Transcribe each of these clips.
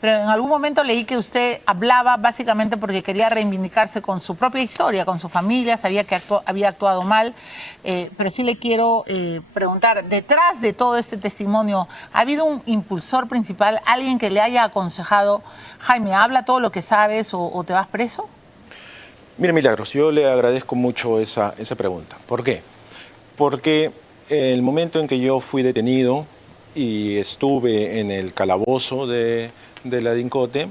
pero en algún momento leí que usted hablaba básicamente porque quería reivindicarse con su propia historia, con su familia, sabía que había actuado mal, pero sí le quiero preguntar, detrás de todo este testimonio, ¿ha habido un impulsor principal, alguien que le haya aconsejado, Jaime, habla todo lo que sabes o te vas preso? Mire, Milagros, yo le agradezco mucho esa pregunta. ¿Por qué? Porque el momento en que yo fui detenido y estuve en el calabozo de la DINCOTE,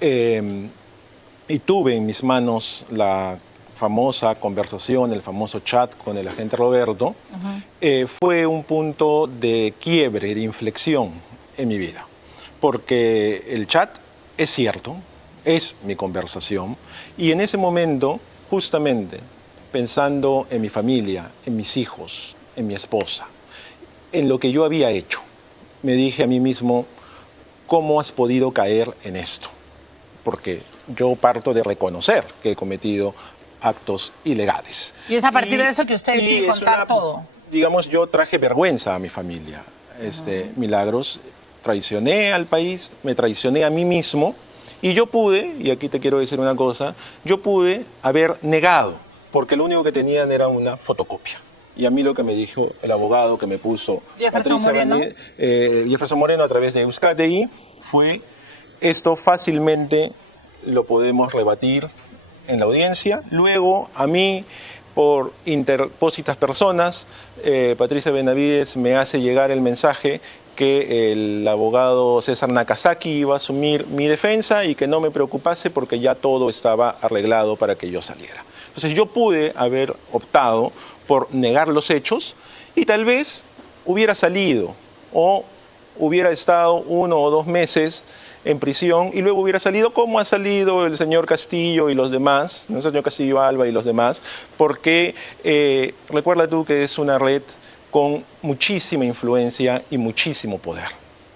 y tuve en mis manos la famosa conversación, el famoso chat con el agente Roberto, fue un punto de quiebre, de inflexión en mi vida. Porque el chat es cierto, es mi conversación, y en ese momento, justamente, pensando en mi familia, en mis hijos, en mi esposa, en lo que yo había hecho, me dije a mí mismo, ¿cómo has podido caer en esto? Porque yo parto de reconocer que he cometido actos ilegales. Y es a partir de eso que usted decide contar todo. Digamos, yo traje vergüenza a mi familia, Milagros, traicioné al país, me traicioné a mí mismo, y yo pude, y aquí te quiero decir una cosa, yo pude haber negado, porque lo único que tenían era una fotocopia. Y a mí lo que me dijo el abogado que me puso Jefferson Moreno. Jefferson Moreno a través de Euskaltegui fue: esto fácilmente lo podemos rebatir en la audiencia. Luego, a mí, por interpósitas personas, Patricia Benavides me hace llegar el mensaje que el abogado César Nakazaki iba a asumir mi defensa y que no me preocupase porque ya todo estaba arreglado para que yo saliera. Entonces yo pude haber optado por negar los hechos y tal vez hubiera salido o hubiera estado 1 o 2 meses en prisión y luego hubiera salido como ha salido el señor Castillo y los demás, el señor Castillo Alba y los demás, porque recuerda tú que es una red con muchísima influencia y muchísimo poder.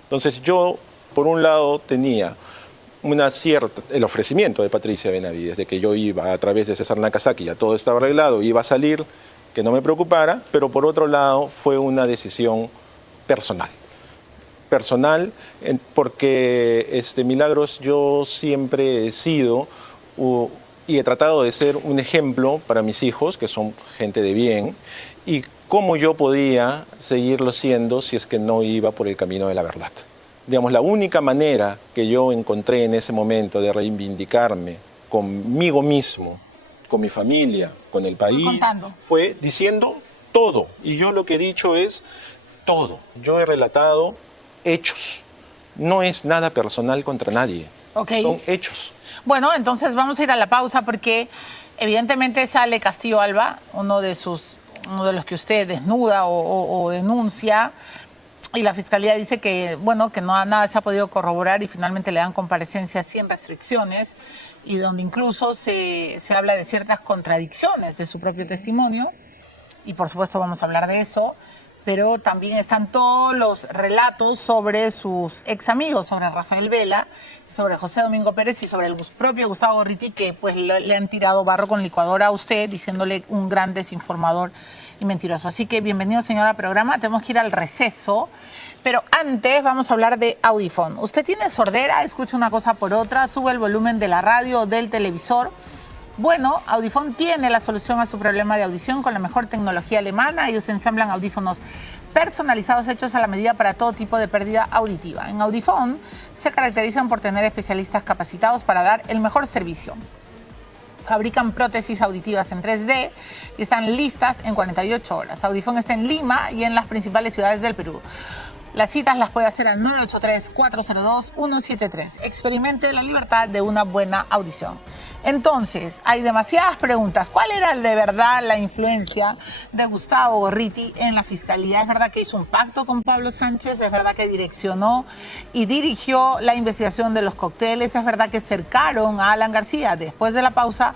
Entonces yo, por un lado, tenía el ofrecimiento de Patricia Benavides, de que yo iba a través de César Nakazaki, ya todo estaba arreglado, iba a salir, que no me preocupara, pero por otro lado fue una decisión personal. Porque, Milagros, yo siempre he sido y he tratado de ser un ejemplo para mis hijos, que son gente de bien, y cómo yo podía seguirlo siendo si es que no iba por el camino de la verdad. Digamos, la única manera que yo encontré en ese momento de reivindicarme conmigo mismo, con mi familia, con el país, fue diciendo todo. Y yo lo que he dicho es todo. Yo he relatado hechos. No es nada personal contra nadie. Son hechos. Bueno, entonces vamos a ir a la pausa porque evidentemente sale Castillo Alba, uno de los que usted desnuda o denuncia, y la Fiscalía dice que, bueno, que nada se ha podido corroborar y finalmente le dan comparecencia sin restricciones y donde incluso se habla de ciertas contradicciones de su propio testimonio y por supuesto vamos a hablar de eso, pero también están todos los relatos sobre sus ex amigos, sobre Rafael Vela, sobre José Domingo Pérez y sobre el propio Gustavo Gorriti, que pues le han tirado barro con licuadora a usted, diciéndole un gran desinformador y mentiroso. Así que bienvenido, señora, al programa. Tenemos que ir al receso, pero antes vamos a hablar de Audifone. Usted tiene sordera, escucha una cosa por otra, sube el volumen de la radio o del televisor. Bueno, Audifone tiene la solución a su problema de audición con la mejor tecnología alemana. Ellos ensamblan audífonos personalizados hechos a la medida para todo tipo de pérdida auditiva. En Audifone se caracterizan por tener especialistas capacitados para dar el mejor servicio. Fabrican prótesis auditivas en 3D y están listas en 48 horas. Audifone está en Lima y en las principales ciudades del Perú. Las citas las puede hacer al 983-402-173. Experimente la libertad de una buena audición. Entonces, hay demasiadas preguntas. ¿Cuál era de verdad la influencia de Gustavo Gorriti en la Fiscalía? ¿Es verdad que hizo un pacto con Pablo Sánchez? ¿Es verdad que direccionó y dirigió la investigación de los cócteles? ¿Es verdad que cercaron a Alan García? Después de la pausa,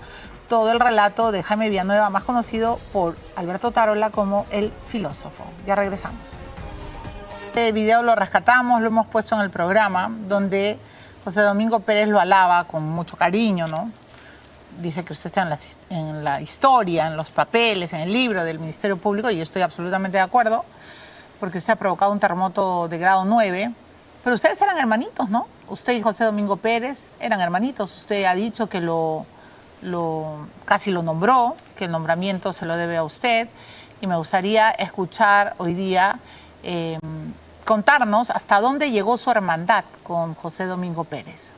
todo el relato de Jaime Villanueva, más conocido por Alberto Tarola como el filósofo. Ya regresamos. Este video lo rescatamos, lo hemos puesto en el programa, donde José Domingo Pérez lo alaba con mucho cariño, ¿no? Dice que usted está en la historia, en los papeles, en el libro del Ministerio Público, y yo estoy absolutamente de acuerdo, porque usted ha provocado un terremoto de grado 9, pero ustedes eran hermanitos, ¿no? usted y José Domingo Pérez eran hermanitos. Usted ha dicho que casi lo nombró, que el nombramiento se lo debe a usted. Y me gustaría escuchar hoy día, contarnos hasta dónde llegó su hermandad con José Domingo Pérez.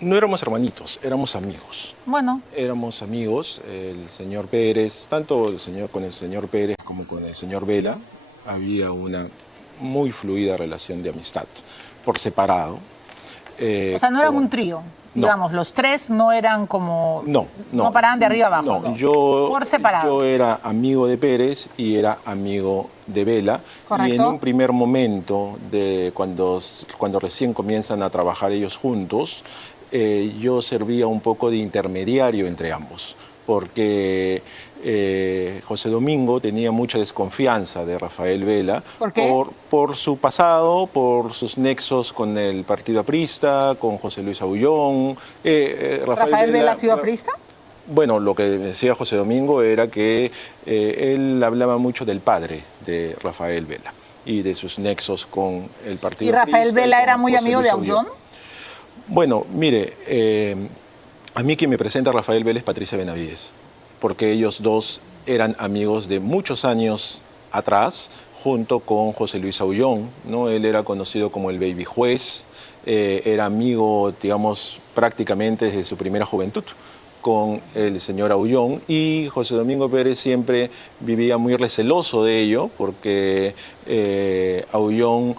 No éramos hermanitos, éramos amigos. Bueno. Éramos amigos, el señor Pérez, tanto con el señor Pérez como con el señor Vela, había una muy fluida relación de amistad, por separado. O sea, no eran un trío, digamos, los tres no eran como... No paraban de arriba abajo. Por separado. Yo era amigo de Pérez y era amigo de Vela. Correcto. Y en un primer momento, cuando recién comienzan a trabajar ellos juntos, yo servía un poco de intermediario entre ambos, porque José Domingo tenía mucha desconfianza de Rafael Vela. ¿Por qué? Por su pasado, por sus nexos con el partido aprista, con José Luis Aullón. ¿Rafael Vela ha sido aprista? Bueno, lo que decía José Domingo era que él hablaba mucho del padre de Rafael Vela y de sus nexos con el partido aprista. ¿Y Rafael Vela era muy amigo de Aullón? Bueno, mire, a mí quien me presenta a Rafael Vela es Patricia Benavides, porque ellos dos eran amigos de muchos años atrás, junto con José Luis Aullón, ¿no? Él era conocido como el Baby Juez, era amigo, digamos, prácticamente desde su primera juventud con el señor Aullón, y José Domingo Pérez siempre vivía muy receloso de ello, porque Aullón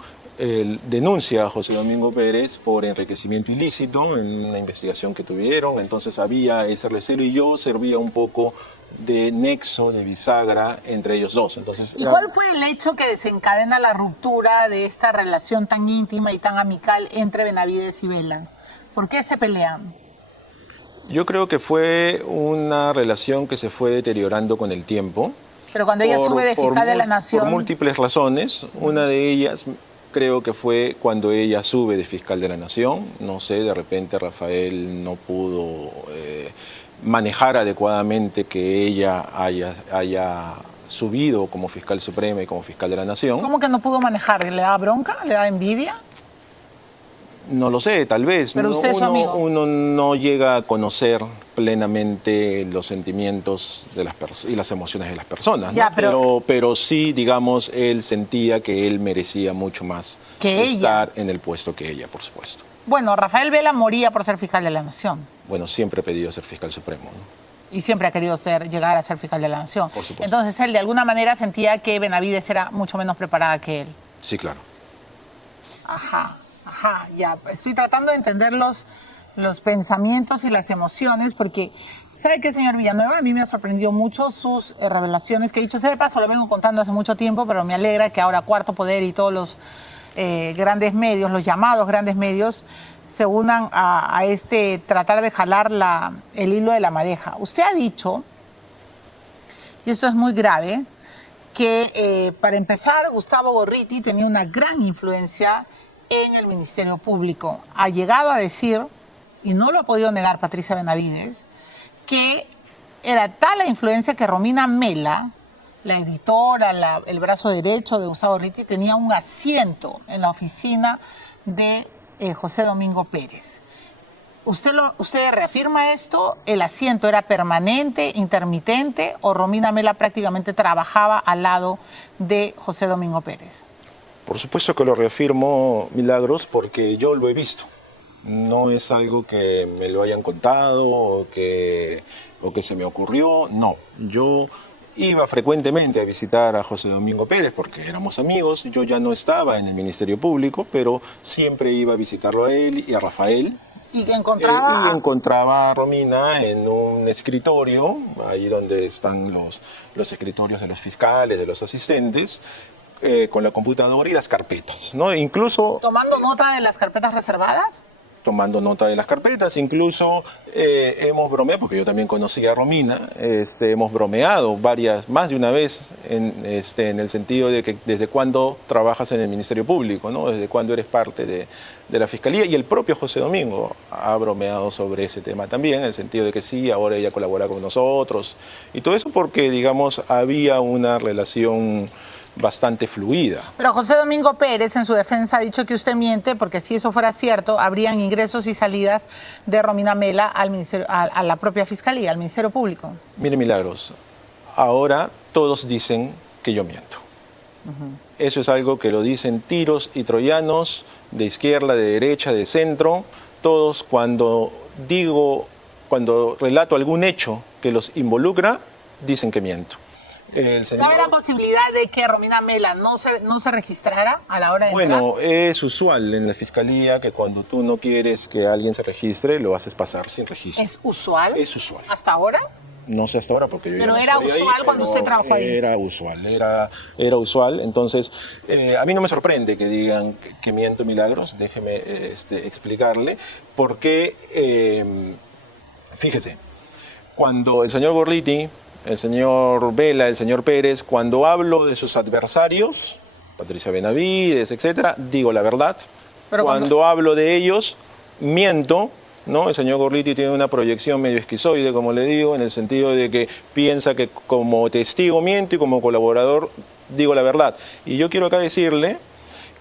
denuncia a José Domingo Pérez por enriquecimiento ilícito en una investigación que tuvieron, entonces había ese recelo y yo servía un poco de nexo, de bisagra entre ellos dos. Entonces, ¿y cuál fue el hecho que desencadena la ruptura de esta relación tan íntima y tan amical entre Benavides y Vela? ¿Por qué se pelean? Yo creo que fue una relación que se fue deteriorando con el tiempo. Pero cuando ella sube de fiscal de la Nación... Por múltiples razones, una de ellas... Creo que fue cuando ella sube de fiscal de la Nación. No sé, de repente Rafael no pudo manejar adecuadamente que ella haya subido como fiscal suprema y como fiscal de la Nación. ¿Cómo que no pudo manejar? ¿Le daba bronca? ¿Le daba envidia? No lo sé, tal vez. Pero usted es su amigo. Uno no llega a conocer plenamente los sentimientos de y las emociones de las personas, ya, ¿no? Pero sí, digamos, él sentía que él merecía mucho más que estar ella. En el puesto que ella, por supuesto. Bueno, Rafael Vela moría por ser fiscal de la Nación. Bueno, siempre ha pedido ser fiscal supremo, ¿no? Y siempre ha querido llegar a ser fiscal de la Nación. Por supuesto. Entonces él de alguna manera sentía que Benavides era mucho menos preparada que él. Sí, claro. Ajá, ya. Estoy tratando de entender los pensamientos y las emociones, porque, ¿sabe qué, señor Villanueva? A mí me ha sorprendido mucho sus revelaciones que he dicho. De paso, lo vengo contando hace mucho tiempo, pero me alegra que ahora Cuarto Poder y todos los grandes medios, los llamados grandes medios, se unan a tratar de jalar el hilo de la madeja. Usted ha dicho, y esto es muy grave, que para empezar, Gustavo Gorriti tenía una gran influencia en el Ministerio Público. Ha llegado a decir, y no lo ha podido negar Patricia Benavides, que era tal la influencia que Romina Mela, la editora, el brazo derecho de Gustavo Gorriti, tenía un asiento en la oficina de José Domingo Pérez. ¿Usted reafirma esto? ¿El asiento era permanente, intermitente, o Romina Mela prácticamente trabajaba al lado de José Domingo Pérez? Por supuesto que lo reafirmo, Milagros, porque yo lo he visto. No es algo que me lo hayan contado o que se me ocurrió, no. Yo iba frecuentemente a visitar a José Domingo Pérez porque éramos amigos. Yo ya no estaba en el Ministerio Público, pero siempre iba a visitarlo a él y a Rafael. ¿Y que encontraba? Y encontraba a Romina en un escritorio, ahí donde están los escritorios de los fiscales, de los asistentes, con la computadora y las carpetas, ¿no? Incluso... ¿Tomando nota de las carpetas reservadas? Tomando nota de las carpetas, incluso hemos bromeado, porque yo también conocí a Romina, hemos bromeado más de una vez en el sentido de que desde cuándo trabajas en el Ministerio Público, ¿no? Desde cuándo eres parte de la Fiscalía, y el propio José Domingo ha bromeado sobre ese tema también, en el sentido de que sí, ahora ella colabora con nosotros, y todo eso porque, digamos, había una relación bastante fluida. Pero José Domingo Pérez, en su defensa, ha dicho que usted miente, porque si eso fuera cierto, habrían ingresos y salidas de Romina Mela al ministerio, a la propia Fiscalía, al Ministerio Público. Mire, Milagros, ahora todos dicen que yo miento. Eso es algo que lo dicen tiros y troyanos, de izquierda, de derecha, de centro. Todos cuando relato algún hecho que los involucra, dicen que miento. ¿Sabe la posibilidad de que Romina Mela no se registrara a la hora de entrar? Bueno, es usual en la Fiscalía que cuando tú no quieres que alguien se registre, lo haces pasar sin registro. ¿Es usual? Es usual. ¿Hasta ahora? No sé hasta ahora porque yo Pero ya no era estoy ahí, usual cuando usted trabajó ahí. Era usual. Entonces, a mí no me sorprende que digan que miento, Milagros. Déjeme explicarle. Porque, fíjese, cuando el señor Gorliti, el señor Vela, el señor Pérez, cuando hablo de sus adversarios, Patricia Benavides, etcétera, digo la verdad. Pero cuando hablo de ellos, miento. ¿No? El señor Gorliti tiene una proyección medio esquizoide, como le digo, en el sentido de que piensa que como testigo miento y como colaborador digo la verdad. Y yo quiero acá decirle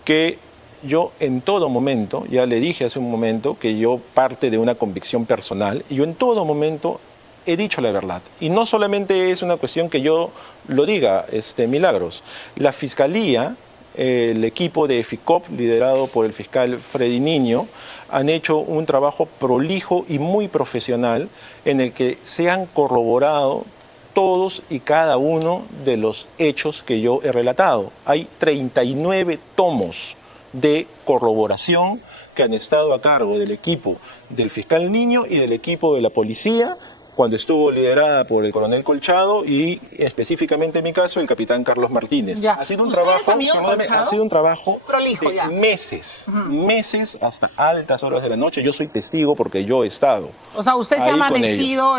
que yo en todo momento, ya le dije hace un momento, que yo parte de una convicción personal, y yo en todo momento he dicho la verdad. Y no solamente es una cuestión que yo lo diga, Milagros. La Fiscalía, el equipo de FICOP, liderado por el fiscal Freddy Niño, han hecho un trabajo prolijo y muy profesional en el que se han corroborado todos y cada uno de los hechos que yo he relatado. Hay 39 tomos de corroboración que han estado a cargo del equipo del fiscal Niño y del equipo de la policía, cuando estuvo liderada por el coronel Colchado y específicamente en mi caso el capitán Carlos Martínez. Ya. Ha sido un trabajo prolijo, de ya. meses hasta altas horas de la noche. Yo soy testigo porque yo he estado. O sea, usted se ha amanecido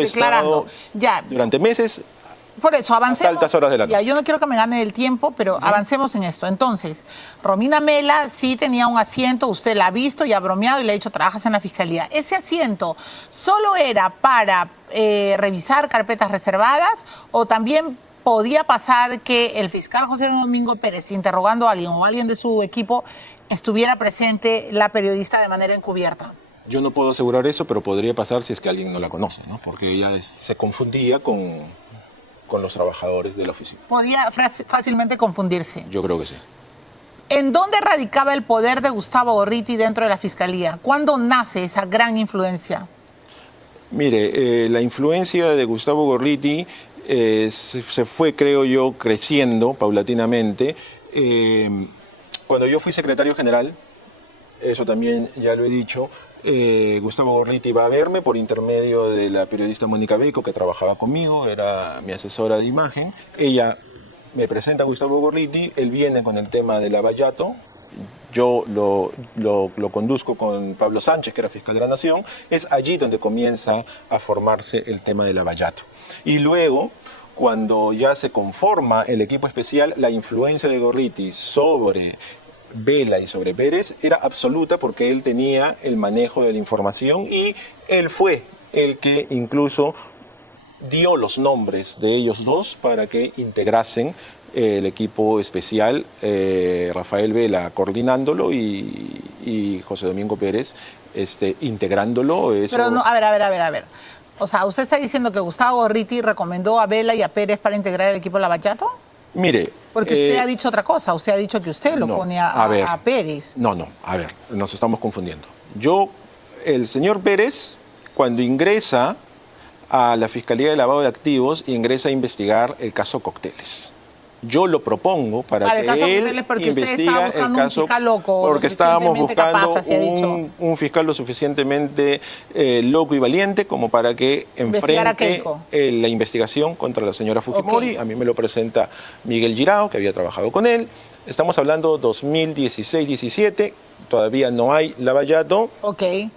declarando. Ya. Durante meses. Por eso, avancemos. Hasta altas horas de la noche. Ya, yo no quiero que me gane el tiempo, pero avancemos en esto. Entonces, Romina Mela sí tenía un asiento, usted la ha visto y ha bromeado y le ha dicho, trabajas en la Fiscalía. ¿Ese asiento solo era para revisar carpetas reservadas o también podía pasar que el fiscal José Domingo Pérez, interrogando a alguien o alguien de su equipo, estuviera presente la periodista de manera encubierta? Yo no puedo asegurar eso, pero podría pasar si es que alguien no la conoce, ¿no? Porque ella se confundía con los trabajadores de la oficina. Podía fácilmente confundirse. Yo creo que sí. ¿En dónde radicaba el poder de Gustavo Gorriti dentro de la Fiscalía? ¿Cuándo nace esa gran influencia? Mire, la influencia de Gustavo Gorriti se fue, creo yo, creciendo paulatinamente. Cuando yo fui secretario general, eso también ya lo he dicho, Gustavo Gorliti iba a verme por intermedio de la periodista Mónica Beco, que trabajaba conmigo, era mi asesora de imagen. Ella me presenta a Gustavo Gorliti, él viene con el tema del Lavallato, yo lo conduzco con Pablo Sánchez, que era fiscal de la Nación. Es allí donde comienza a formarse el tema del Lavallato. Y luego, cuando ya se conforma el equipo especial, la influencia de Gorriti sobre Vela y sobre Pérez era absoluta porque él tenía el manejo de la información y él fue el que incluso dio los nombres de ellos dos para que integrasen el equipo especial, Rafael Vela coordinándolo y José Domingo Pérez integrándolo. Eso... Pero no, a ver. O sea, ¿usted está diciendo que Gustavo Gorriti recomendó a Vela y a Pérez para integrar el equipo Lavallato? Mire... Porque usted ha dicho otra cosa, usted ha dicho que usted lo pone a Pérez. No, a ver, nos estamos confundiendo. El señor Pérez, cuando ingresa a la Fiscalía de Lavado de Activos, ingresa a investigar el caso Cócteles. Yo lo propongo para que él investigue el caso, porque estábamos buscando un fiscal lo suficientemente loco y valiente como para que enfrente la investigación contra la señora Fujimori. Okay. A mí me lo presenta Miguel Girao, que había trabajado con él. Estamos hablando 2016-17. Todavía no hay Lavallato. Ok. Y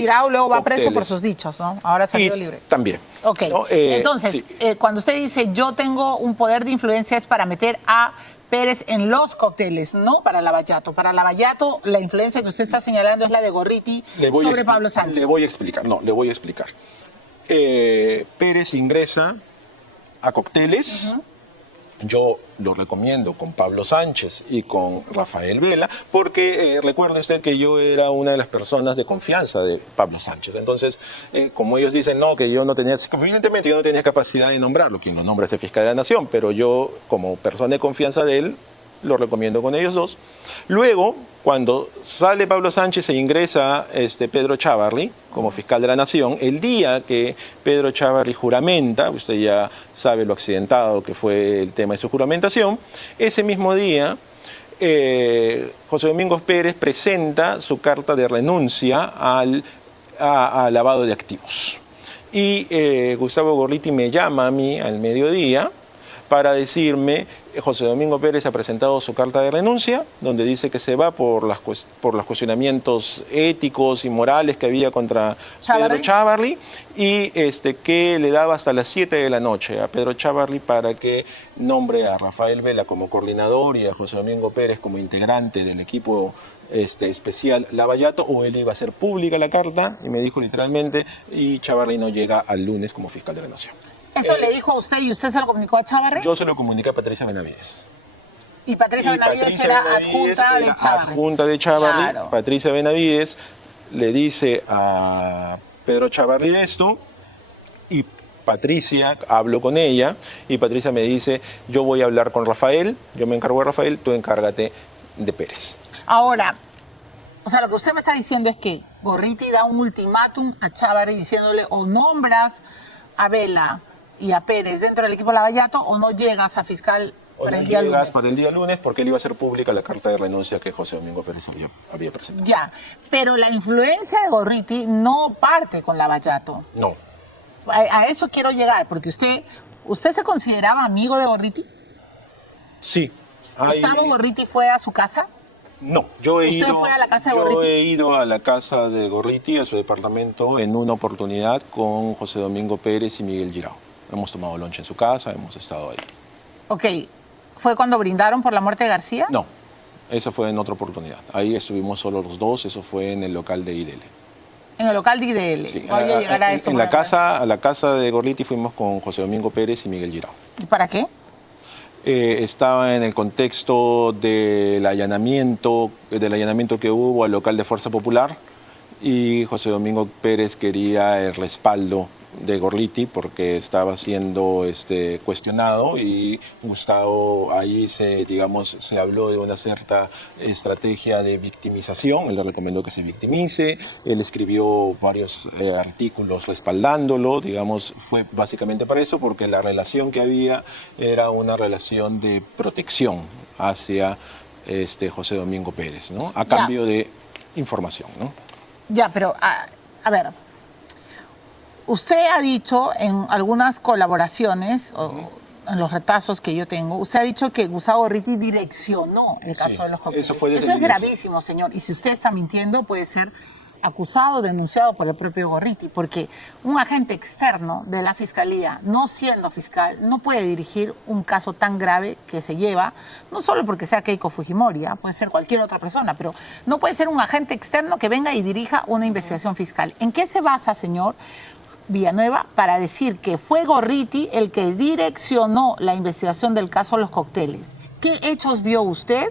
Girao luego va preso por sus dichos, ¿no? Ahora salió libre. También. Ok. ¿No? Entonces, sí. Cuando usted dice yo tengo un poder de influencia es para meter a Pérez en los cócteles, no para Lavallato. Para Lavallato, la influencia que usted está señalando es la de Gorriti sobre Pablo Sánchez. Le voy a explicar. Pérez ingresa a Cócteles Yo lo recomiendo con Pablo Sánchez y con Rafael Vela, porque recuerde usted que yo era una de las personas de confianza de Pablo Sánchez. Entonces, como ellos dicen, no, que yo no tenía, evidentemente yo no tenía capacidad de nombrarlo, quien lo nombra es el fiscal de la Nación, pero yo, como persona de confianza de él, lo recomiendo con ellos dos. Luego, cuando sale Pablo Sánchez e ingresa Pedro Chávarri como fiscal de la Nación, el día que Pedro Chávarri juramenta, usted ya sabe lo accidentado que fue el tema de su juramentación, ese mismo día José Domingo Pérez presenta su carta de renuncia al lavado de activos. Y Gustavo Gorriti me llama a mí al mediodía para decirme, José Domingo Pérez ha presentado su carta de renuncia, donde dice que se va por los cuestionamientos éticos y morales que había contra Pedro Chávarri, y que le daba hasta las 7 de la noche a Pedro Chávarri para que nombre a Rafael Vela como coordinador y a José Domingo Pérez como integrante del equipo especial Lavallato, o él iba a hacer pública la carta, y me dijo literalmente, y Chávarri no llega al lunes como fiscal de la Nación. ¿Eso le dijo a usted y usted se lo comunicó a Chávarri? Yo se lo comuniqué a Patricia Benavides. Y Patricia Benavides era adjunta de Chávarri. Adjunta de Chávarri. Claro. Patricia Benavides le dice a Pedro Chávarri esto, y Patricia, hablo con ella, y Patricia me dice, yo voy a hablar con Rafael, yo me encargo de Rafael, tú encárgate de Pérez. Ahora, o sea, lo que usted me está diciendo es que Gorriti da un ultimátum a Chávarri diciéndole, o nombras a Vela y a Pérez dentro del equipo Lavallato, o no llegas a fiscal para el día lunes. Para el día lunes, porque él iba a hacer pública la carta de renuncia que José Domingo Pérez había presentado. Ya, pero la influencia de Gorriti no parte con Lavallato. No. A eso quiero llegar, porque usted se consideraba amigo de Gorriti. Sí. ¿Gustavo Gorriti fue a su casa? No, yo he fue a la casa de Gorriti? Yo he ido a la casa de Gorriti, a su departamento, en una oportunidad con José Domingo Pérez y Miguel Girao. Hemos tomado lunch en su casa, hemos estado ahí. Ok. ¿Fue cuando brindaron por la muerte de García? No, esa fue en otra oportunidad. Ahí estuvimos solo los dos, eso fue en el local de IDL. En el local de IDL. Sí, Voy a llegar a eso. En a la casa de Gorriti fuimos con José Domingo Pérez y Miguel Girao. ¿Y para qué? Estaba en el contexto del allanamiento que hubo al local de Fuerza Popular, y José Domingo Pérez quería el respaldo de Gorriti porque estaba siendo cuestionado, y Gustavo ahí se habló de una cierta estrategia de victimización. Él le recomendó que se victimice, él escribió varios artículos respaldándolo, fue básicamente para eso, porque la relación que había era una relación de protección hacia José Domingo Pérez, ¿no? A cambio de información, ¿no? Ya, pero a ver, usted ha dicho en algunas colaboraciones, o en los retazos que yo tengo, usted ha dicho que Gustavo Gorriti direccionó el caso de los cócteles. Eso es gravísimo, señor. Y si usted está mintiendo, puede ser acusado, denunciado por el propio Gorriti, porque un agente externo de la Fiscalía, no siendo fiscal, no puede dirigir un caso tan grave que se lleva, no solo porque sea Keiko Fujimori, puede ser cualquier otra persona, pero no puede ser un agente externo que venga y dirija una investigación fiscal. ¿En qué se basa, señor Villanueva, para decir que fue Gorriti el que direccionó la investigación del caso de los cócteles? ¿Qué hechos vio usted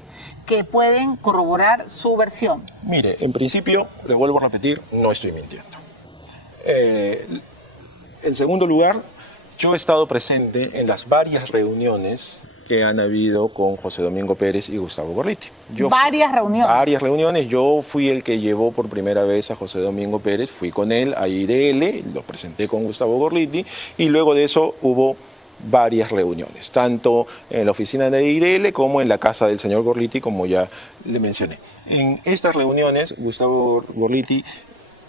que pueden corroborar su versión? Mire, en principio, le vuelvo a repetir, no estoy mintiendo. En segundo lugar, yo he estado presente en las varias reuniones que han habido con José Domingo Pérez y Gustavo Gorriti. ¿Varias reuniones? Varias reuniones. Yo fui el que llevó por primera vez a José Domingo Pérez, fui con él a IDL, lo presenté con Gustavo Gorriti, y luego de eso hubo varias reuniones, tanto en la oficina de IDL como en la casa del señor Gorriti, como ya le mencioné. En estas reuniones, Gustavo Gorriti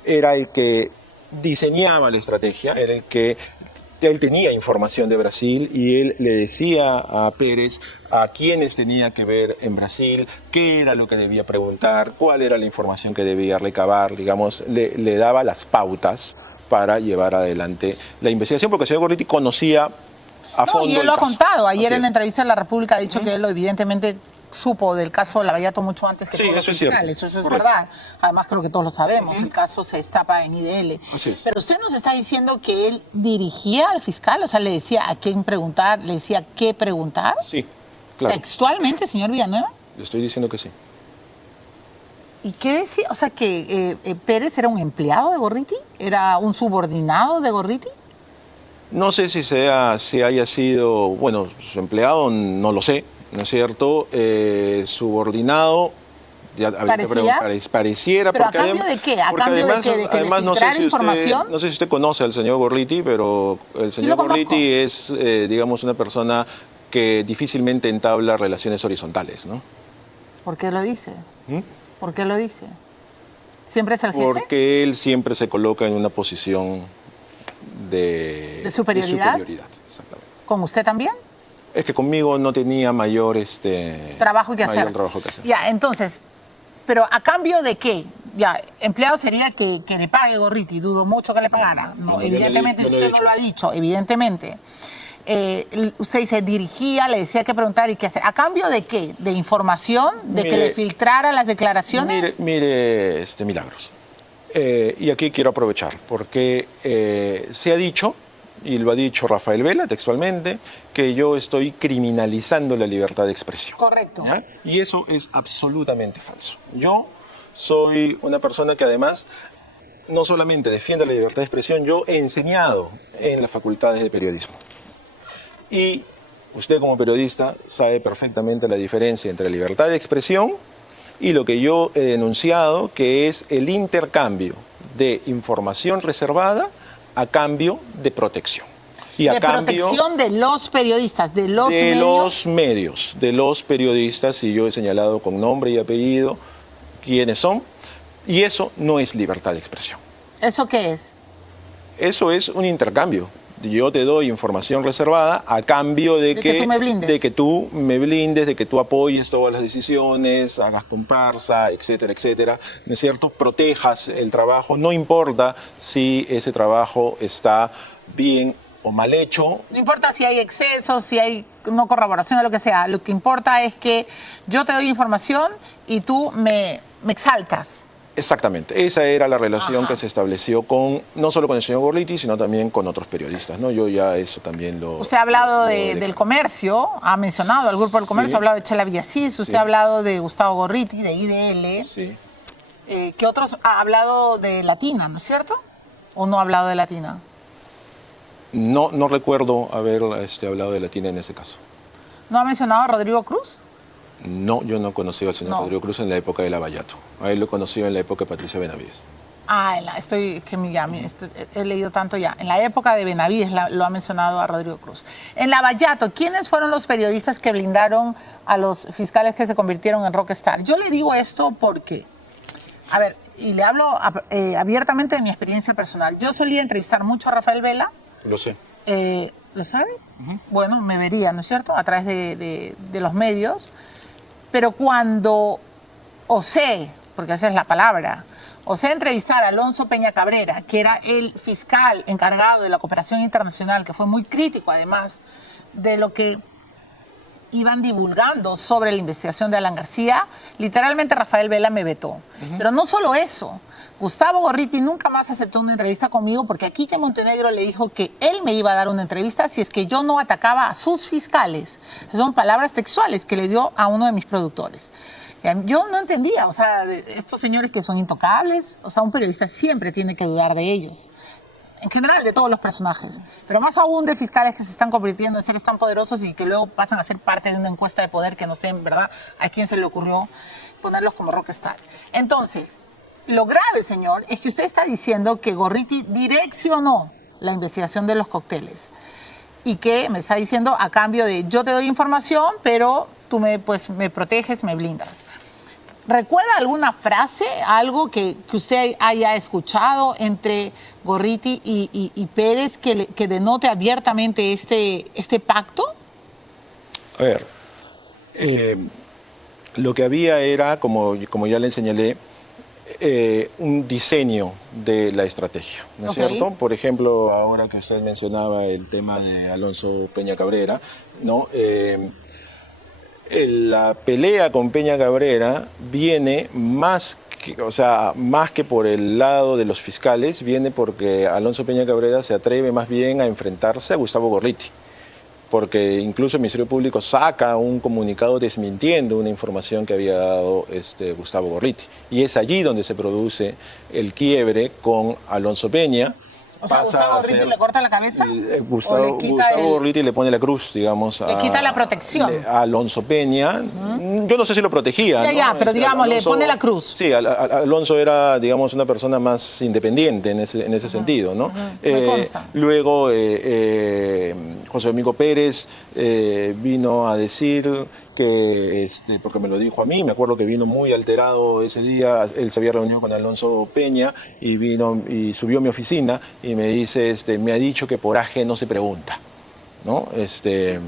era el que diseñaba la estrategia, era el que él tenía información de Brasil, y él le decía a Pérez a quiénes tenía que ver en Brasil, qué era lo que debía preguntar, cuál era la información que debía recabar, le daba las pautas para llevar adelante la investigación, porque el señor Gorriti conocía a fondo y él lo ha contado. Ayer en la la entrevista en La República ha dicho que él evidentemente supo del caso Lavallato mucho antes que Sí, todos los eso es cierto. fiscales, eso es Correcto. verdad. Además creo que todos lo sabemos, el caso se destapa en IDL. Así es. Pero usted nos está diciendo que él dirigía al fiscal, o sea, le decía a quién preguntar, le decía qué preguntar. Sí, claro. Textualmente, señor Villanueva. Le estoy diciendo que sí. ¿Y qué decía? O sea, que Pérez era un empleado de Gorriti, era un subordinado de Gorriti. No sé si haya sido, bueno, su empleado, no lo sé, ¿no es cierto? Subordinado, ya habría que ¿Parecía? pareciera. ¿Pero porque a cambio de qué? ¿A porque cambio de además- qué? ¿De que le además, filtrara información? No sé si usted conoce al señor Gorriti, pero el señor lo conozco. Gorriti es, digamos, una persona que difícilmente entabla relaciones horizontales, ¿no? ¿Por qué lo dice? ¿Por qué lo dice? ¿Siempre es el jefe? Porque él siempre se coloca en una posición ¿De superioridad? Exactamente. ¿Con usted también? Es que conmigo no tenía mayor Trabajo que mayor hacer. trabajo que hacer. Ya, entonces, ¿pero a cambio de qué? Ya, empleado sería que le pague Gorriti, dudo mucho que le pagara. No, No, yo evidentemente no lo he usted no dicho. lo ha dicho, evidentemente. Usted dice, dirigía, le decía qué preguntar y qué hacer. ¿A cambio de qué? ¿De información? ¿De que Mire, le filtrara las declaraciones? Mire, Milagros. Y aquí quiero aprovechar, porque se ha dicho, y lo ha dicho Rafael Vela textualmente, que yo estoy criminalizando la libertad de expresión. Correcto. ¿Ya? Y eso es absolutamente falso. Yo soy una persona que además no solamente defiende la libertad de expresión, yo he enseñado en las facultades de periodismo. Y usted como periodista sabe perfectamente la diferencia entre libertad de expresión y lo que yo he denunciado, que es el intercambio de información reservada a cambio de protección. Y a De cambio protección de los periodistas, de los de medios. los medios, de los periodistas, y yo he señalado con nombre y apellido quiénes son, y eso no es libertad de expresión. ¿Eso qué es? Eso es un intercambio. Yo te doy información reservada a cambio de que tú me blindes. de que tú me blindes, de que tú apoyes todas las decisiones, hagas comparsa, etcétera, etcétera, ¿no es cierto? Protejas el trabajo, no importa si ese trabajo está bien o mal hecho. No importa si hay excesos, si hay no corroboración o lo que sea. Lo que importa es que yo te doy información y tú me exaltas. Exactamente, esa era la relación Ajá. que se estableció no solo con el señor Gorliti, sino también con otros periodistas, ¿no? Yo ya eso también lo... Usted ha hablado lo del comercio, ha mencionado al grupo del comercio, Sí. ha hablado de Chela Villasís, usted Sí. ha hablado de Gustavo Gorriti, de IDL. Sí. ¿Qué otros ha hablado de Latina, no es cierto? ¿O no ha hablado de Latina? No recuerdo haber hablado de Latina en ese caso. ¿No ha mencionado a Rodrigo Cruz? No, yo no conocí al señor No. Rodrigo Cruz en la época de Lavallato. A él lo conocí en la época de Patricia Benavides. Ah, he leído tanto ya. En la época de Benavides lo ha mencionado a Rodrigo Cruz. En Lavallato, ¿quiénes fueron los periodistas que blindaron a los fiscales que se convirtieron en rockstar? Yo le digo esto porque, a ver, y le hablo abiertamente de mi experiencia personal. Yo solía entrevistar mucho a Rafael Vela. Lo sé. ¿Lo sabe? Bueno, me vería, ¿no es cierto?, a través de los medios. Pero cuando osé, porque esa es la palabra, osé entrevistar a Alonso Peña Cabrera, que era el fiscal encargado de la cooperación internacional, que fue muy crítico además de lo que iban divulgando sobre la investigación de Alan García, literalmente Rafael Vela me vetó. Pero no solo eso, Gustavo Gorriti nunca más aceptó una entrevista conmigo porque aquí que Montenegro le dijo que él me iba a dar una entrevista si es que yo no atacaba a sus fiscales. Son palabras textuales que le dio a uno de mis productores. Yo no entendía, o sea, estos señores que son intocables, o sea, un periodista siempre tiene que dudar de ellos. En general, de todos los personajes, pero más aún de fiscales que se están convirtiendo en seres tan poderosos y que luego pasan a ser parte de una encuesta de poder que no sé, en verdad, a quién se le ocurrió ponerlos como rockstar. Entonces, lo grave, señor, es que usted está diciendo que Gorriti direccionó la investigación de los cócteles y que me está diciendo a cambio de yo te doy información, pero tú me proteges, me blindas. ¿Recuerda alguna frase, algo que usted haya escuchado entre Gorriti y Pérez que denote abiertamente este pacto? A ver, lo que había era, como ya le señalé, un diseño de la estrategia, ¿no es cierto? Por ejemplo, ahora que usted mencionaba el tema de Alonso Peña Cabrera, ¿no? la pelea con Peña Cabrera viene más que por el lado de los fiscales, viene porque Alonso Peña Cabrera se atreve más bien a enfrentarse a Gustavo Gorriti, porque incluso el Ministerio Público saca un comunicado desmintiendo una información que había dado Gustavo Gorriti. Y es allí donde se produce el quiebre con Alonso Peña. O sea, Gustavo Gorriti le corta la cabeza. Gustavo Gorriti le pone la cruz, digamos. Le quita la protección. A Alonso Peña. Yo no sé si lo protegía. Ya, pero digamos, Alonso, le pone la cruz. Sí, Alonso era, digamos, una persona más independiente en ese sentido, ¿no? Me consta. Luego, José Domingo Pérez vino a decir que, porque me lo dijo a mí, me acuerdo que vino muy alterado ese día, él se había reunido con Alonso Peña y vino y subió a mi oficina y me dice, me ha dicho que por AG no se pregunta, ¿no? Entonces,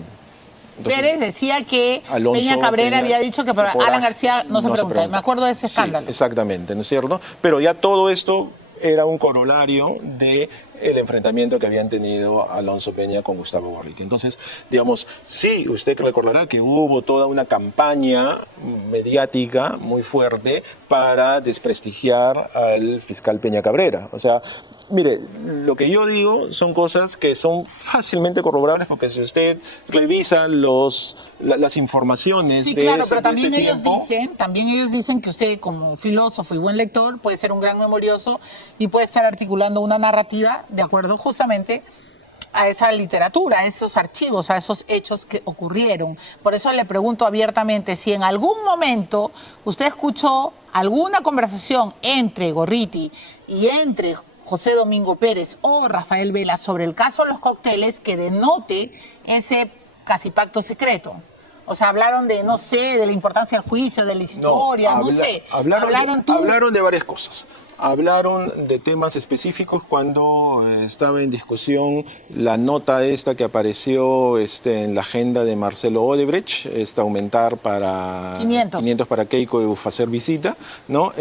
Pérez decía que Alonso Peña Cabrera había dicho que por Alan García no se pregunta. Me acuerdo de ese escándalo. Sí, exactamente, ¿no es cierto? Pero ya todo esto era un corolario de el enfrentamiento que habían tenido Alonso Peña con Gustavo Gorriti. Entonces, digamos, sí, usted recordará que hubo toda una campaña mediática muy fuerte para desprestigiar al fiscal Peña Cabrera. O sea, mire, lo que yo digo son cosas que son fácilmente corroborables porque si usted revisa las informaciones sí, de claro, ese, pero también de ese ellos tiempo, dicen que usted como filósofo y buen lector puede ser un gran memorioso y puede estar articulando una narrativa de acuerdo justamente a esa literatura, a esos archivos, a esos hechos que ocurrieron. Por eso le pregunto abiertamente si en algún momento usted escuchó alguna conversación entre Gorriti y entre José Domingo Pérez o Rafael Vela sobre el caso de los cócteles que denote ese casi pacto secreto. O sea, hablaron de, no sé, de la importancia del juicio, de la historia, no sé. Hablaron de varias cosas. Hablaron de temas específicos cuando estaba en discusión la nota esta que apareció en la agenda de Marcelo Odebrecht, aumentar para 500 para Keiko hacer visita, ¿no?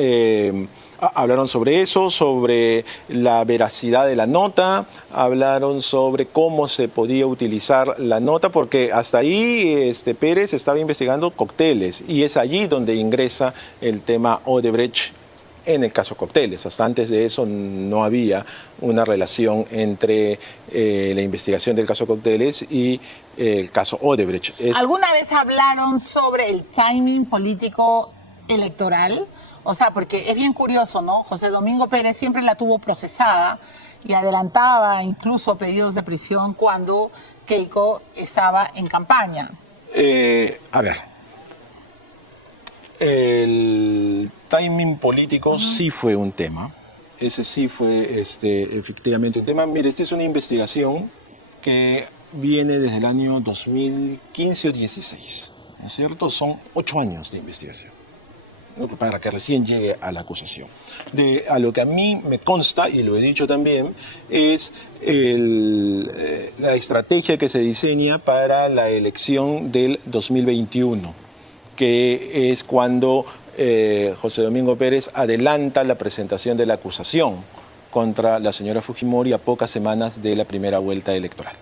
Hablaron sobre eso, sobre la veracidad de la nota, hablaron sobre cómo se podía utilizar la nota, porque hasta ahí Pérez estaba investigando cócteles y es allí donde ingresa el tema Odebrecht en el caso cócteles. Hasta antes de eso no había una relación entre la investigación del caso cócteles y el caso Odebrecht. ¿Alguna vez hablaron sobre el timing político electoral? O sea, porque es bien curioso, ¿no? José Domingo Pérez siempre la tuvo procesada y adelantaba incluso pedidos de prisión cuando Keiko estaba en campaña. A ver, el timing político sí fue un tema. Ese sí fue efectivamente un tema. Mire, esta es una investigación que viene desde el año 2015 o 16, ¿no es cierto? Son 8 años de investigación, ¿no? Para que recién llegue a la acusación. A lo que a mí me consta, y lo he dicho también, es la estrategia que se diseña para la elección del 2021, que es cuando José Domingo Pérez adelanta la presentación de la acusación contra la señora Fujimori a pocas semanas de la primera vuelta electoral.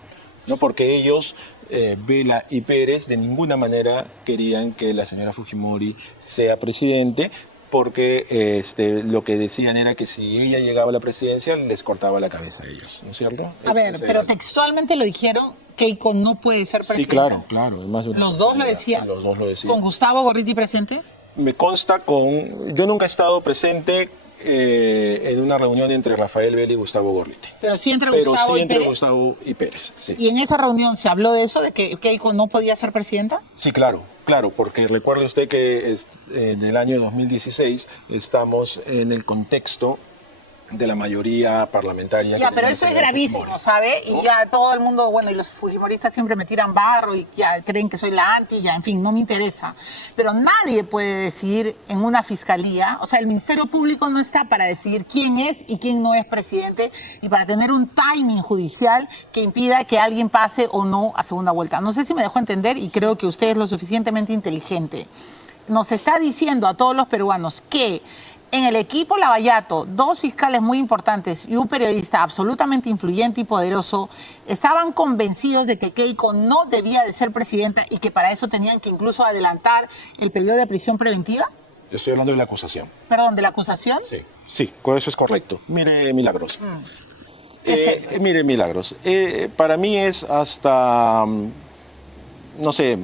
No porque ellos, Vela y Pérez, de ninguna manera querían que la señora Fujimori sea presidente, porque lo que decían era que si ella llegaba a la presidencia les cortaba la cabeza a ellos, ¿no es cierto? A ver, pero textualmente lo dijeron, Keiko no puede ser presidente. Sí, claro, claro. Los dos lo decían. Los dos lo decían. ¿Con Gustavo Gorriti presente? Me consta yo nunca he estado presente en una reunión entre Rafael Vela y Gustavo Gorriti. Pero sí entre Gustavo y Pérez. Sí. ¿Y en esa reunión se habló de eso, de que Keiko no podía ser presidenta? Sí, claro, porque recuerde usted que en el año 2016 estamos en el contexto de la mayoría parlamentaria. Ya, pero eso es gravísimo, ¿sabe? Y ya todo el mundo, bueno, y los fujimoristas siempre me tiran barro y ya creen que soy la anti, ya, en fin, no me interesa. Pero nadie puede decidir en una fiscalía, o sea, el Ministerio Público no está para decidir quién es y quién no es presidente y para tener un timing judicial que impida que alguien pase o no a segunda vuelta. No sé si me dejó entender y creo que usted es lo suficientemente inteligente. nos está diciendo a todos los peruanos que en el equipo Lavallato, 2 fiscales muy importantes y un periodista absolutamente influyente y poderoso estaban convencidos de que Keiko no debía de ser presidenta y que para eso tenían que incluso adelantar el periodo de prisión preventiva? Yo estoy hablando de la acusación. Perdón, ¿de la acusación? Sí, eso es correcto. Mire, Milagros. Mire, Milagros. Para mí es hasta, no sé,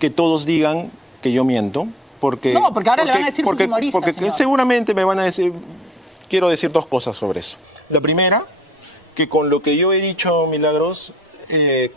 que todos digan que yo miento. Porque ahora le van a decir fujimorista, porque señor. Seguramente me van a decir, quiero decir 2 cosas sobre eso. La primera, que con lo que yo he dicho, Milagros,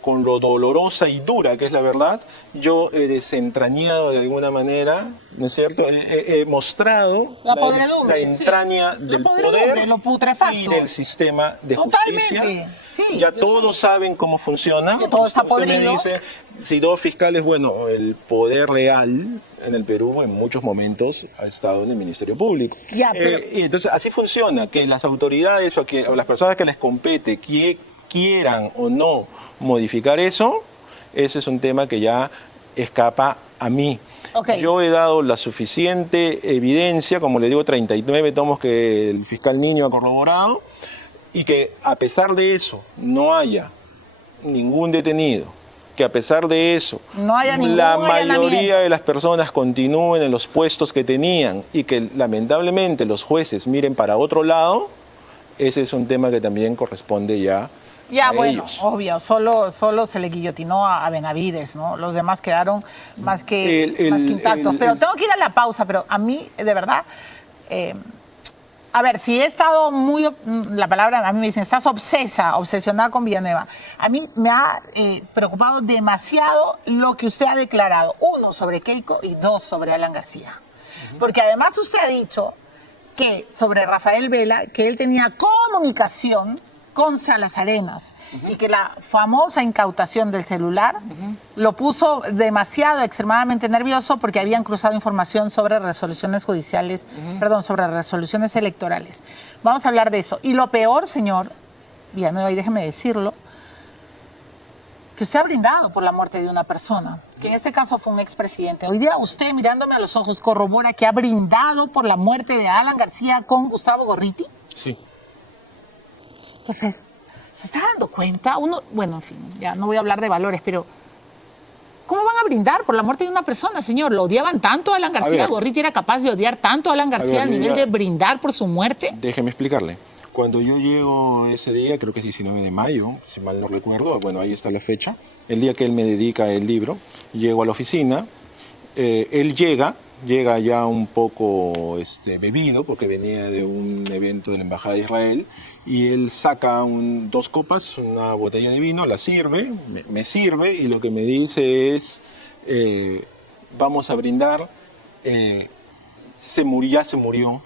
con lo dolorosa y dura que es la verdad, yo he desentrañado de alguna manera, ¿no es cierto? He mostrado la entraña del poder lo putrefacto y del sistema de Totalmente, justicia. sí. Ya todos saben cómo funciona. Que todo está podrido. Usted me dice, si 2 fiscales, bueno, el poder real en el Perú en muchos momentos ha estado en el Ministerio Público. Y entonces así funciona, que las autoridades o las personas que les compete, que quieran o no modificar eso, ese es un tema que ya escapa a mí. Yo he dado la suficiente evidencia, como le digo, 39 tomos que el fiscal Niño ha corroborado, y que a pesar de eso no haya ningún detenido, que a pesar de eso no haya la mayoría de las personas continúen en los puestos que tenían y que lamentablemente los jueces miren para otro lado, ese es un tema que también corresponde ya bueno, ellos. obvio, solo se le guillotinó a Benavides, ¿no? Los demás quedaron más que intactos. Pero tengo que ir a la pausa, pero a mí, de verdad, a ver, si he estado la palabra, a mí me dicen, estás obsesionada con Villanueva. A mí me ha preocupado demasiado lo que usted ha declarado. 1, sobre Keiko y 2, sobre Alan García. Porque además usted ha dicho que sobre Rafael Vela, que él tenía comunicación con Salas Arenas y que la famosa incautación del celular lo puso demasiado, extremadamente nervioso porque habían cruzado información sobre resoluciones judiciales, sobre resoluciones electorales. Vamos a hablar de eso. Y lo peor, señor Villanueva, y déjeme decirlo, que usted ha brindado por la muerte de una persona, que en este caso fue un expresidente. Hoy día usted, mirándome a los ojos, corrobora que ha brindado por la muerte de Alan García con Gustavo Gorriti. Sí. Pues se está dando cuenta, bueno, en fin, ya no voy a hablar de valores, pero ¿cómo van a brindar por la muerte de una persona, señor? ¿Lo odiaban tanto a Alan García? ¿Gorriti era capaz de odiar tanto a Alan García al nivel de brindar por su muerte? Déjeme explicarle. Cuando yo llego ese día, creo que es 19 de mayo, si mal no recuerdo, bueno, ahí está la fecha, el día que él me dedica el libro, llego a la oficina, él llega ya un poco bebido, porque venía de un evento de la Embajada de Israel, y él saca 2 copas, una botella de vino, la sirve, me sirve, y lo que me dice es, vamos a brindar, ya se murió,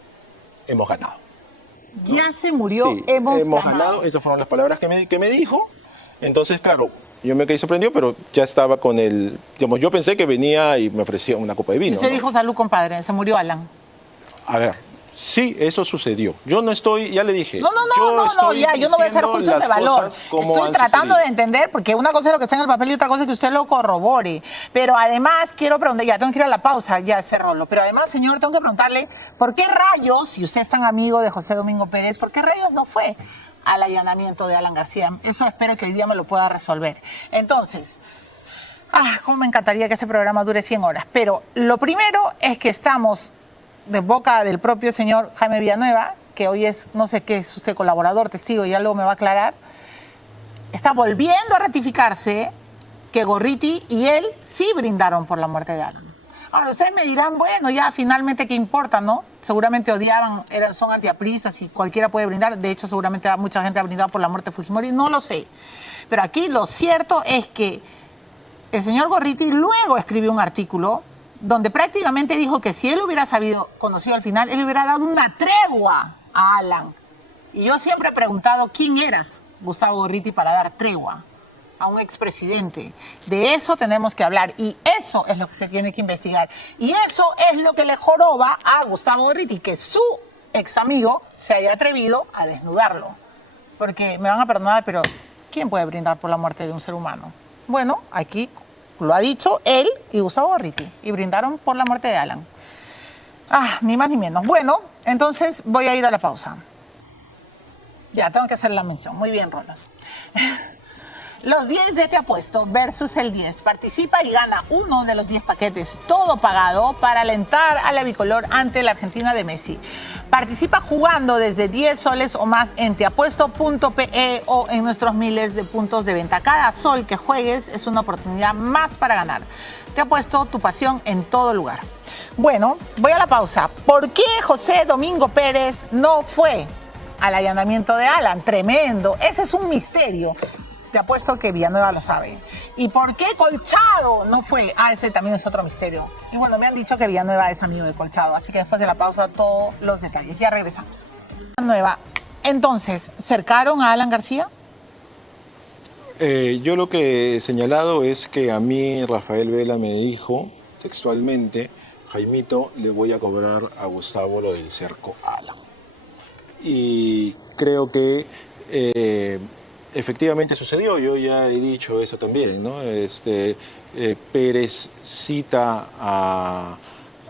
hemos ganado. Ya se murió, sí, hemos ganado. Esas fueron las palabras que me dijo. Entonces, claro, yo me quedé sorprendido, pero ya estaba con el... Digamos, yo pensé que venía y me ofrecía una copa de vino. Y usted dijo, salud, compadre, se murió Alan. A ver, sí, eso sucedió. Yo no estoy, ya le dije. Yo no voy a hacer juicios de valor. Estoy tratando de entender, porque una cosa es lo que está en el papel y otra cosa es que usted lo corrobore. Pero además, quiero preguntar, ya tengo que ir a la pausa, ya cerrarlo. Pero además, señor, tengo que preguntarle, ¿por qué rayos, si usted es tan amigo de José Domingo Pérez, ¿por qué rayos no fue al allanamiento de Alan García? Eso espero que hoy día me lo pueda resolver. Entonces, cómo me encantaría que ese programa dure 100 horas. Pero lo primero es que estamos de boca del propio señor Jaime Villanueva, que hoy es, no sé qué es usted, colaborador, testigo, ya luego me va a aclarar, está volviendo a ratificarse que Gorriti y él sí brindaron por la muerte de Alan. Ahora, ustedes me dirán, bueno, ya finalmente qué importa, ¿no? Seguramente odiaban, son antiapristas y cualquiera puede brindar. De hecho, seguramente mucha gente ha brindado por la muerte de Fujimori, no lo sé. Pero aquí lo cierto es que el señor Gorriti luego escribió un artículo donde prácticamente dijo que si él hubiera conocido al final, él hubiera dado una tregua a Alan. Y yo siempre he preguntado, ¿quién eras, Gustavo Gorriti, para dar tregua a un expresidente? De eso tenemos que hablar y eso es lo que se tiene que investigar. Y eso es lo que le joroba a Gustavo Gorriti, que su ex amigo se haya atrevido a desnudarlo. Porque me van a perdonar, pero ¿quién puede brindar por la muerte de un ser humano? Bueno, aquí lo ha dicho él y Gustavo Gorriti, y brindaron por la muerte de Alan. Ni más ni menos. Bueno, entonces voy a ir a la pausa. Ya, tengo que hacer la mención. Muy bien, Roland. Los 10 de Te Apuesto versus el 10. Participa y gana uno de los 10 paquetes, todo pagado, para alentar a la bicolor ante la Argentina de Messi. Participa jugando desde 10 soles o más en teapuesto.pe o en nuestros miles de puntos de venta. Cada sol que juegues es una oportunidad más para ganar. Te Apuesto, tu pasión en todo lugar. Bueno, voy a la pausa. ¿Por qué José Domingo Pérez no fue al allanamiento de Alan? Tremendo. Ese es un misterio. Te apuesto que Villanueva lo sabe. ¿Y por qué Colchado no fue? Ese también es otro misterio. Y bueno, me han dicho que Villanueva es amigo de Colchado, así que después de la pausa todos los detalles. Ya regresamos. Villanueva, entonces, ¿cercaron a Alan García? Yo lo que he señalado es que a mí Rafael Vela me dijo textualmente: Jaimito, le voy a cobrar a Gustavo lo del cerco a Alan. Y creo que efectivamente sucedió. Yo ya he dicho eso también, ¿no? Pérez cita a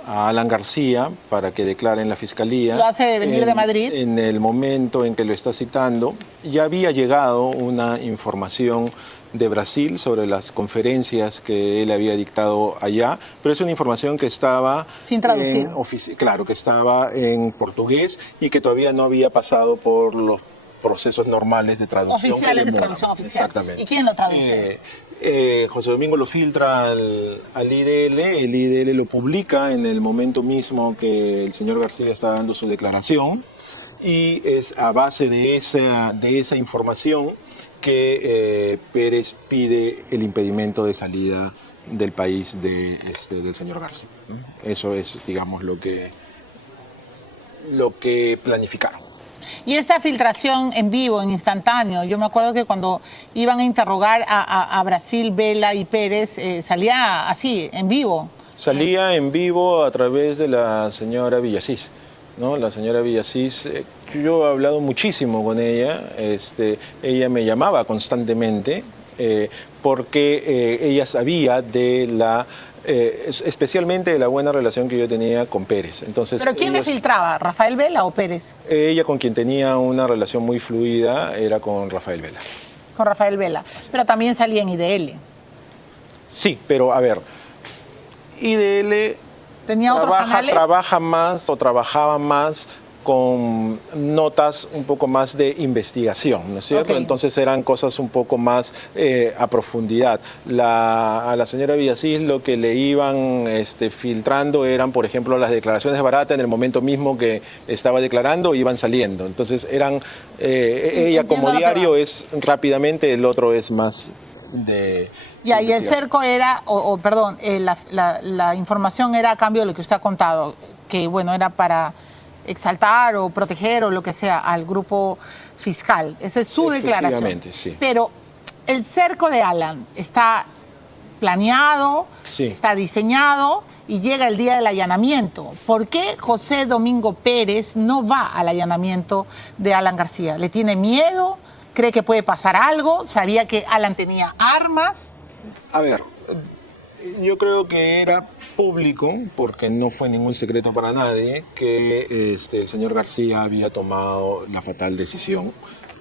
Alan García para que declare en la fiscalía. Lo hace venir de Madrid. En el momento en que lo está citando, ya había llegado una información de Brasil sobre las conferencias que él había dictado allá, pero es una información que estaba sin traducir. Claro, que estaba en portugués y que todavía no había pasado por los procesos normales de traducción. Oficiales de traducción oficial. Exactamente. ¿Y quién lo traduce? José Domingo lo filtra al IDL, el IDL lo publica en el momento mismo que el señor García está dando su declaración, y es a base de esa información que Pérez pide el impedimento de salida del país del señor García. Eso es, digamos, lo que planificaron. Y esta filtración en vivo, en instantáneo, yo me acuerdo que cuando iban a interrogar a Brasil, Vela y Pérez, salía así, en vivo. Salía en vivo a través de la señora Villasís, ¿no? La señora Villasís, yo he hablado muchísimo con ella, ella me llamaba constantemente porque ella sabía de la... especialmente de la buena relación que yo tenía con Pérez. Entonces, ¿pero quién le filtraba? ¿Rafael Vela o Pérez? Ella, con quien tenía una relación muy fluida, era con Rafael Vela. Con Rafael Vela. Pero también salía en IDL. Sí, pero a ver, IDL ¿tenía otros canales? Trabajaba más con notas un poco más de investigación, ¿no es cierto? Okay. Entonces eran cosas un poco más a profundidad. A la señora Villasís lo que le iban filtrando eran, por ejemplo, las declaraciones de Barata en el momento mismo que estaba declarando, iban saliendo. Entonces eran, ella como diario es rápidamente, el otro es más de... Ya, y el cerco era, perdón, la información era a cambio de lo que usted ha contado, que bueno, era para exaltar o proteger o lo que sea al grupo fiscal. Esa es su declaración. Sí. Pero el cerco de Alan está planeado, sí, está diseñado y llega el día del allanamiento. ¿Por qué José Domingo Pérez no va al allanamiento de Alan García? ¿Le tiene miedo? ¿Cree que puede pasar algo? ¿Sabía que Alan tenía armas? A ver, yo creo que era público, porque no fue ningún secreto para nadie, que el señor García había tomado la fatal decisión,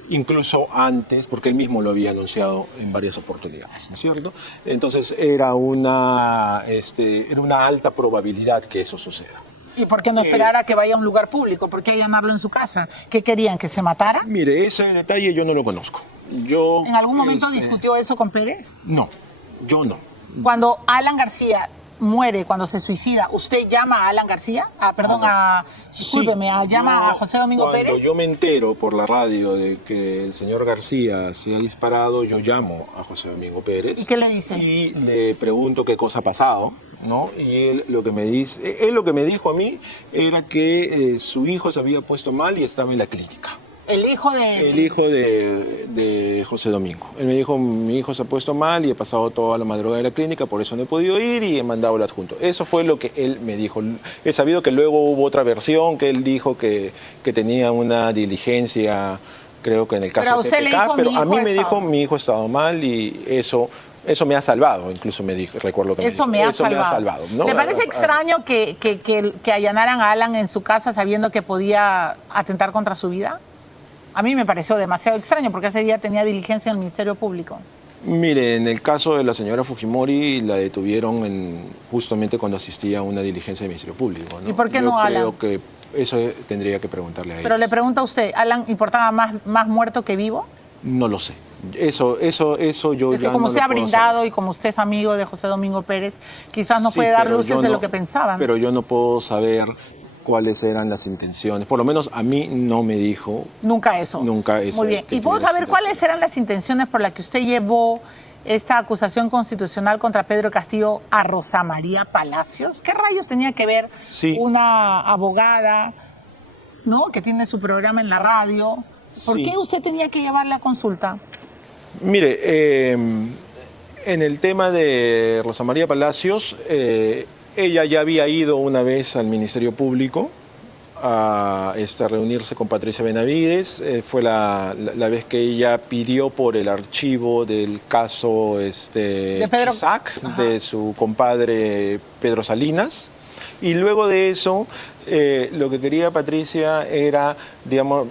incluso antes, porque él mismo lo había anunciado en varias oportunidades, ¿no es cierto? Entonces era una alta probabilidad que eso suceda. ¿Y por qué no esperar a que vaya a un lugar público? ¿Por qué allanarlo en su casa? ¿Qué querían, que se matara? Mire, ese detalle yo no lo conozco. ¿En algún momento discutió eso con Pérez? No, yo no. Cuando Alan García muere, cuando se suicida, ¿usted llama a Alan García? Discúlpeme, llama a José Domingo Pérez. Cuando yo me entero por la radio de que el señor García se ha disparado, yo llamo a José Domingo Pérez. ¿Y qué le dice? Y le pregunto qué cosa ha pasado, ¿no? Y él lo que me dijo a mí era que su hijo se había puesto mal y estaba en la clínica. El hijo de José Domingo. Él me dijo: mi hijo se ha puesto mal y he pasado toda la madrugada en la clínica, por eso no he podido ir y he mandado el adjunto. Eso fue lo que él me dijo. He sabido que luego hubo otra versión, que él dijo que tenía una diligencia, creo que en el caso de TPK, pero a mí me dijo: mi hijo ha estado mal, y eso Eso me ha salvado, incluso me dijo, recuerdo que Eso me ha salvado. ¿no? ¿Le parece extraño que allanaran a Alan en su casa sabiendo que podía atentar contra su vida? A mí me pareció demasiado extraño porque ese día tenía diligencia en el Ministerio Público. Mire, en el caso de la señora Fujimori la detuvieron justamente cuando asistía a una diligencia del Ministerio Público, ¿no? ¿Y por qué no Alan? Yo creo que eso tendría que preguntarle a ella. Pero le pregunto a usted, ¿Alan importaba más muerto que vivo? No lo sé. Eso yo es que ya como no usted lo ha puedo brindado saber. y como usted es amigo de José Domingo Pérez, quizás nos Sí, puede dar pero luces yo de no- lo que pensaban. Pero yo no puedo saber cuáles eran las intenciones. Por lo menos a mí no me dijo. Nunca eso. Nunca eso. Muy bien. ¿Y puedo saber cuáles eran las intenciones por las que usted llevó esta acusación constitucional contra Pedro Castillo a Rosa María Palacios? ¿Qué rayos tenía que ver Sí. una abogada, ¿no?, que tiene su programa en la radio? ¿Por Sí. qué usted tenía que llevarla a consulta? Mire, en el tema de Rosa María Palacios, ella ya había ido una vez al Ministerio Público a reunirse con Patricia Benavides. Fue la vez que ella pidió por el archivo del caso De Pedro- Chisac, Ajá. de su compadre Pedro Salinas. Y luego de eso, lo que quería Patricia era, digamos,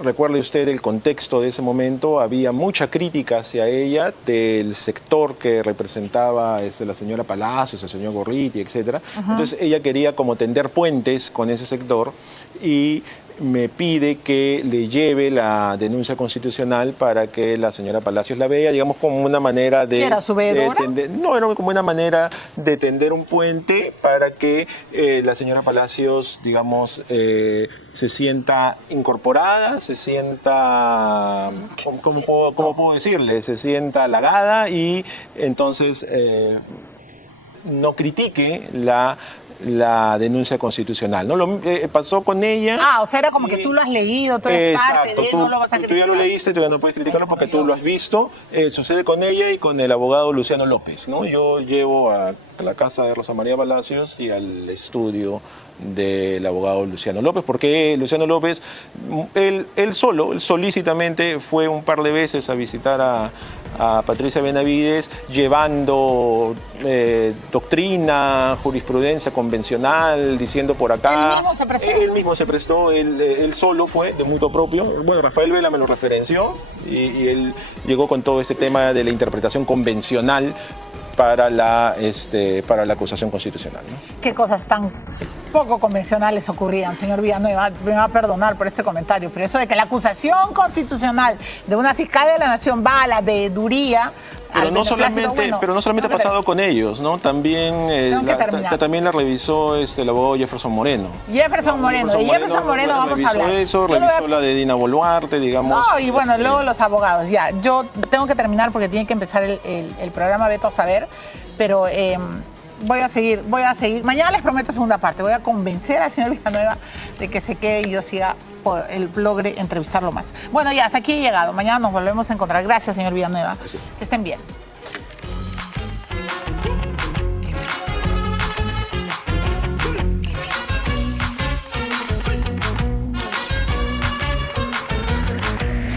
recuerde usted el contexto de ese momento, había mucha crítica hacia ella del sector que representaba la señora Palacios, el señor Gorriti, etc. Entonces ella quería como tender puentes con ese sector y me pide que le lleve la denuncia constitucional para que la señora Palacios la vea, digamos, como una manera de... ¿Qué era, su veedora? No, era como una manera de tender un puente para que la señora Palacios, digamos, se sienta incorporada, se sienta, ¿cómo puedo decirle? Se sienta halagada y entonces no critique la denuncia constitucional, ¿no? Pasó con ella. Ah, o sea, era como que tú lo has leído, tú eres parte de, no lo vas a tú criticar. ya lo leíste, tú ya no puedes criticarlo porque tú lo has visto. Sucede con ella y con el abogado Luciano López, ¿no? Yo llevo a la casa de Rosa María Palacios y al estudio del abogado Luciano López, porque Luciano López, él solícitamente fue un par de veces a visitar a Patricia Benavides llevando doctrina, jurisprudencia convencional, diciendo por acá. ¿Él mismo se prestó? Él mismo se prestó, él solo fue de mutuo propio. Bueno, Rafael Vela me lo referenció y él llegó con todo este tema de la interpretación convencional para la acusación constitucional, ¿no? Qué cosas tan poco convencionales ocurrían, señor Villanueva. Me va a perdonar por este comentario, pero eso de que la acusación constitucional de una fiscal de la Nación va a la veeduría... Pero no solamente ha pasado con ellos, ¿no? También, también la revisó el abogado Jefferson Moreno. Jefferson Moreno. De Jefferson Moreno vamos a hablar. Revisó la de Dina Boluarte, digamos. No, y bueno, luego los abogados. Ya, yo tengo que terminar porque tiene que empezar el programa Veto a Saber, pero voy a seguir. Mañana les prometo segunda parte. Voy a convencer al señor Villanueva de que se quede y yo logre entrevistarlo más. Bueno, ya, hasta aquí he llegado. Mañana nos volvemos a encontrar. Gracias, señor Villanueva. Sí. Que estén bien.